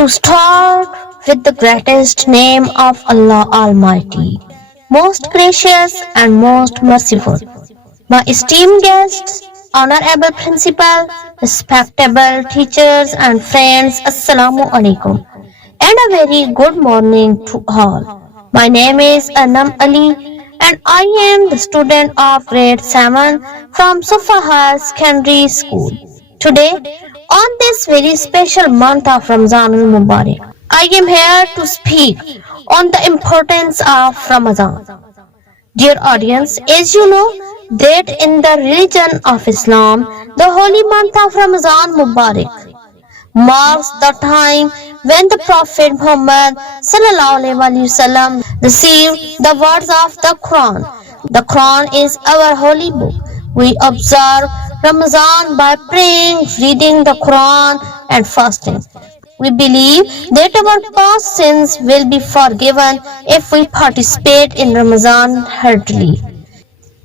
To start with the greatest name of Allah Almighty, most gracious and most merciful. My esteemed guests, honorable principal, respectable teachers and friends, Assalamu alaikum, and a very good morning to all. My name is Anam Ali and I am the student of grade 7 from Sufahar Secondary School. Today, on this very special month of Ramzan al-Mubarak, I am here to speak on the importance of Ramadan. Dear audience, as you know that in the religion of Islam, the holy month of Ramadan Mubarak marks the time when the Prophet Muhammad ﷺ received the words of the Quran. The Quran is our holy book. We observe Ramadan by praying, reading the Quran and fasting. We believe that our past sins will be forgiven if we participate in Ramadan heartily.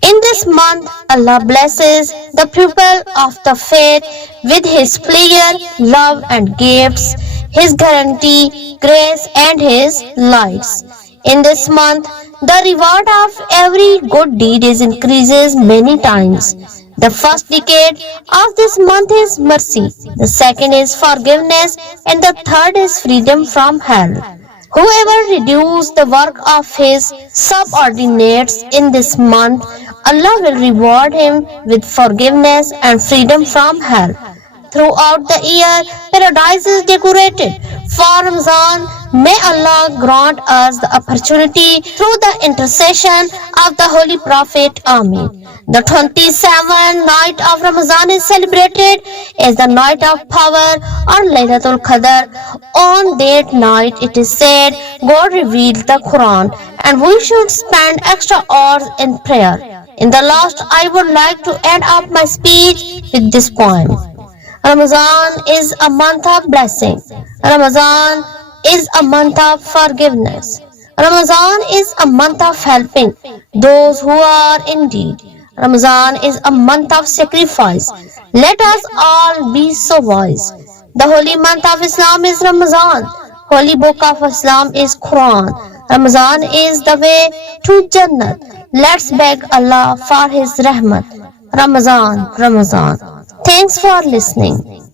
In this month, Allah blesses the people of the faith with His pleasure, love and gifts, His guarantee, grace and His lights. In this month, the reward of every good deed is increases many times. The first decade of this month is mercy, the second is forgiveness, and the third is freedom from hell. Whoever reduces the work of his subordinates in this month, Allah will reward him with forgiveness and freedom from hell. Throughout the year, paradise is decorated. For Ramzan, may Allah grant us the opportunity through the intercession of the Holy Prophet. Amin. The 27th night of Ramazan is celebrated as the night of power or Laylatul Qadr. On that night, it is said, God revealed the Quran and we should spend extra hours in prayer. In the last, I would like to end up my speech with this poem. Ramadan is a month of blessing. Ramadan is a month of forgiveness. Ramadan is a month of helping those who are in need. Ramadan is a month of sacrifice. Let us all be so wise. The holy month of Islam is Ramadan. Holy book of Islam is Quran. Ramadan is the way to Jannat. Let's beg Allah for His rahmat. Ramadan, Ramadan. Thanks for listening.